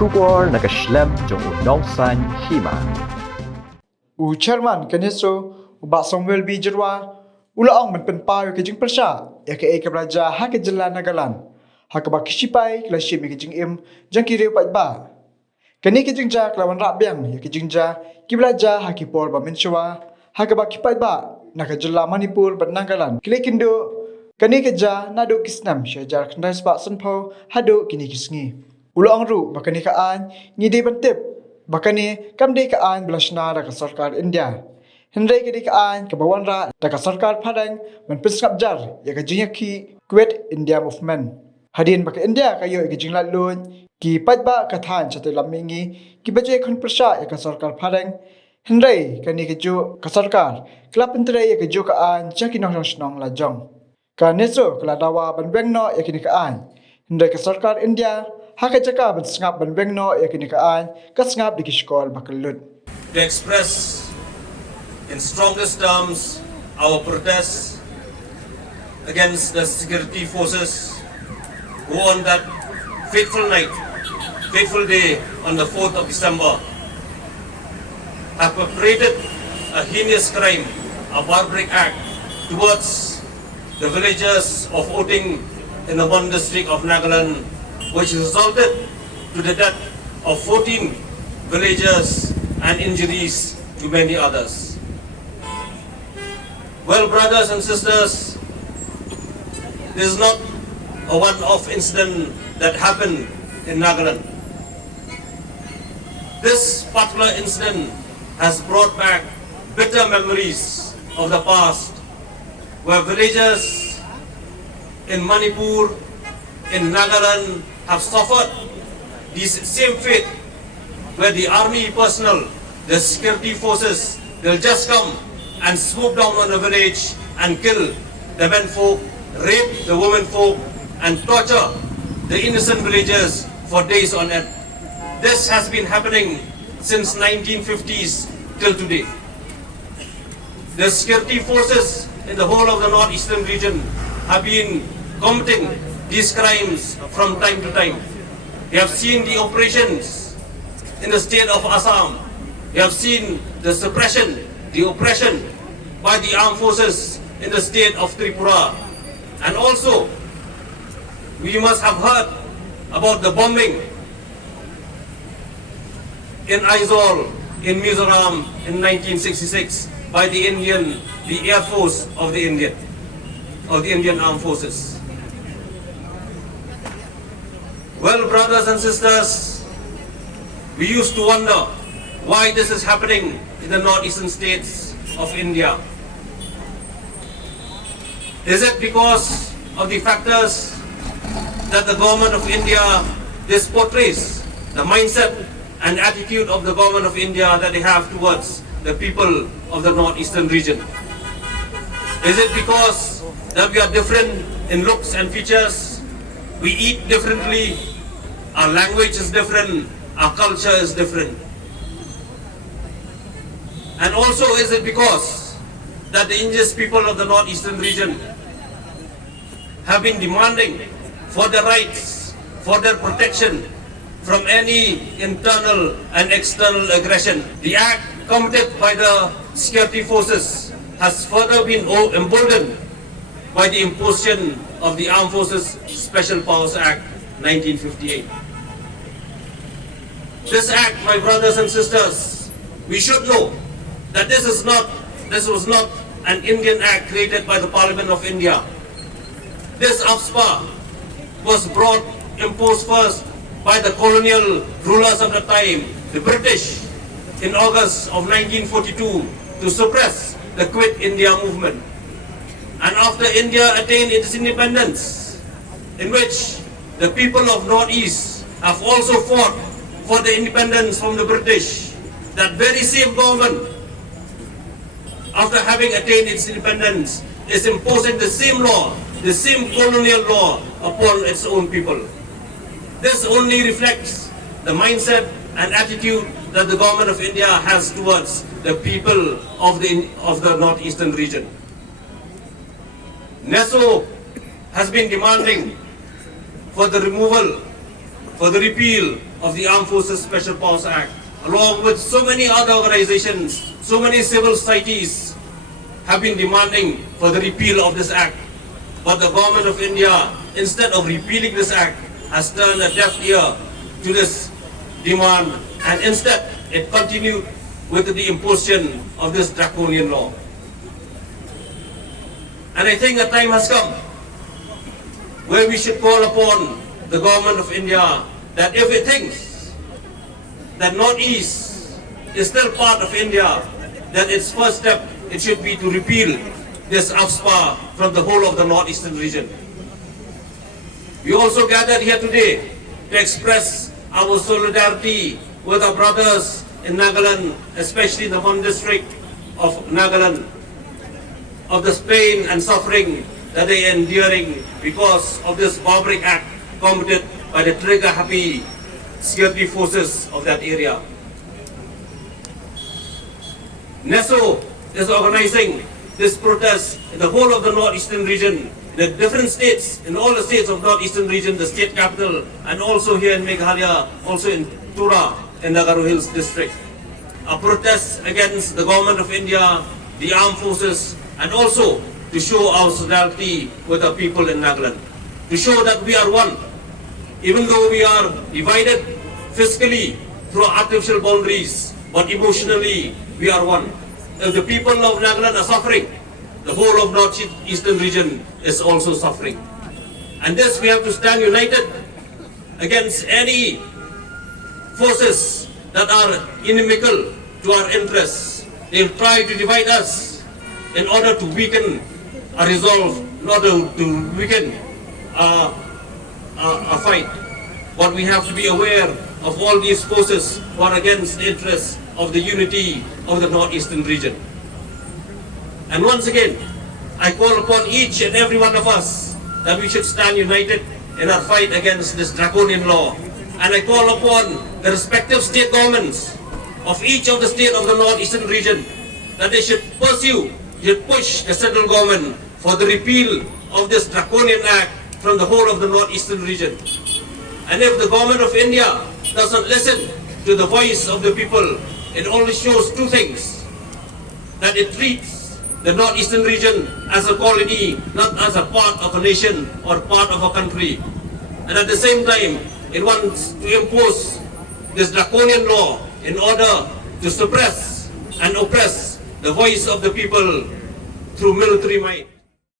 Shkor nakaslem jong unongsan Hima. Chairman Neso Samuel B Jyrwa ulaong man penpayo kajing persya aka kabraja ha kajela nagalan ha kabak kisipai klashim kajing im jang kiriu ba kani kajing ja klawan rabyang ya kajing ja kiblaja ha kipor ba menswa ha kabak kipai ba nakajela Manipur ban nagalan kilekindo kani kaja nado kisnam syajar knas ba sanpau hado kini kisngi ulaong ru bakani kaan ni de bantip bakani kamde kaan belasna da Sorkar India Hendai ke kaan ke bawanra da Sorkar Padang men Sngap jar ya ka ki Quit India movement hadin baka India kayo ke jinglat lun ki patba kathan chate lamingi ki baje khon prasha ya ka Sorkar Padang Hendai kani ke ju ka Sorkar klap pentre ya ke ju kaan chakinong snong la jong ka Neso kala Dawa ban Weng no ya kini kaan Hendai ka Sorkar India haka jaka ban Sngap ban Weng no ya kini kaan ka Sngap di Shkor ba Kyllut. To express in strongest terms our protest against the security forces who on that fateful night, fateful day on the 4th of December have perpetrated a heinous crime, a barbaric act towards the villagers of Oting in the one district of Nagaland, which resulted to the death of 14 villagers and injuries to many others. Well, brothers and sisters, this is not a one-off incident that happened in Nagaland. This particular incident has brought back bitter memories of the past, where villagers in Manipur, in Nagaland, have suffered this same fate, where the army personnel, the security forces, they'll just come and swoop down on the village and kill the men folk, rape the women folk, and torture the innocent villagers for days on end. This has been happening since 1950s till today. The security forces in the whole of the northeastern region have been committing these crimes from time to time. We have seen the operations in the state of Assam. We have seen the suppression, the oppression by the armed forces in the state of Tripura. And also, we must have heard about the bombing in Aizawl, in Mizoram in 1966 by the Air Force of the Indian Armed Forces. Well, brothers and sisters, we used to wonder why this is happening in the northeastern states of India. Is it because of the factors that the government of India, this portrays the mindset and attitude of the government of India that they have towards the people of the northeastern region? Is it because that we are different in looks and features? We eat differently, our language is different, our culture is different. And also, is it because that the indigenous people of the northeastern region have been demanding for their rights, for their protection from any internal and external aggression? The act committed by the security forces has further been emboldened by the imposition of the Armed Forces Special Powers Act 1958. This act, my brothers and sisters, we should know that this was not an Indian act created by the Parliament of India. This AFSPA was imposed first by the colonial rulers of the time, the British, in August of 1942 to suppress the Quit India movement. And after India attained its independence, in which the people of Northeast have also fought for the independence from the British, that very same government, after having attained its independence, is imposing the same law, the same colonial law upon its own people. This only reflects the mindset and attitude that the government of India has towards the people of the northeastern region. Neso has been demanding for the removal for the repeal of the Armed Forces Special Powers Act, along with so many other organizations, so many civil societies have been demanding for the repeal of this act. But the government of India, instead of repealing this act, has turned a deaf ear to this demand, and instead it continued with the imposition of this draconian law. And I think a time has come where we should call upon the government of India that if it thinks that Northeast is still part of India, then its first step, it should be to repeal this AFSPA from the whole of the Northeastern region. We also gathered here today to express our solidarity with our brothers in Nagaland, especially in the one district of Nagaland, of the pain and suffering that they are enduring because of this barbaric act committed by the trigger-happy security forces of that area. Neso is organizing this protest in the whole of the Northeastern region, in the different states, in all the states of Northeastern region, the state capital, and also here in Meghalaya, also in Tura, in Nagaru Hills district. A protest against the government of India, the armed forces, and also to show our solidarity with the people in Nagaland. To show that we are one, even though we are divided physically through artificial boundaries, but emotionally we are one. If the people of Nagaland are suffering, the whole of Northeastern region is also suffering. And this we have to stand united against any forces that are inimical to our interests. They'll try to divide us in order to weaken our resolve, not to weaken our fight. But we have to be aware of all these forces who are against the interests of the unity of the Northeastern region. And once again, I call upon each and every one of us that we should stand united in our fight against this draconian law. And I call upon the respective state governments of each of the state of the Northeastern region that they should pursue, should push the central government for the repeal of this draconian act from the whole of the Northeastern region. And if the government of India doesn't listen to the voice of the people, it only shows two things: that it treats the Northeastern region as a colony, not as a part of a nation or part of a country. And at the same time, it wants to impose this draconian law in order to suppress and oppress the voice of the people through military might.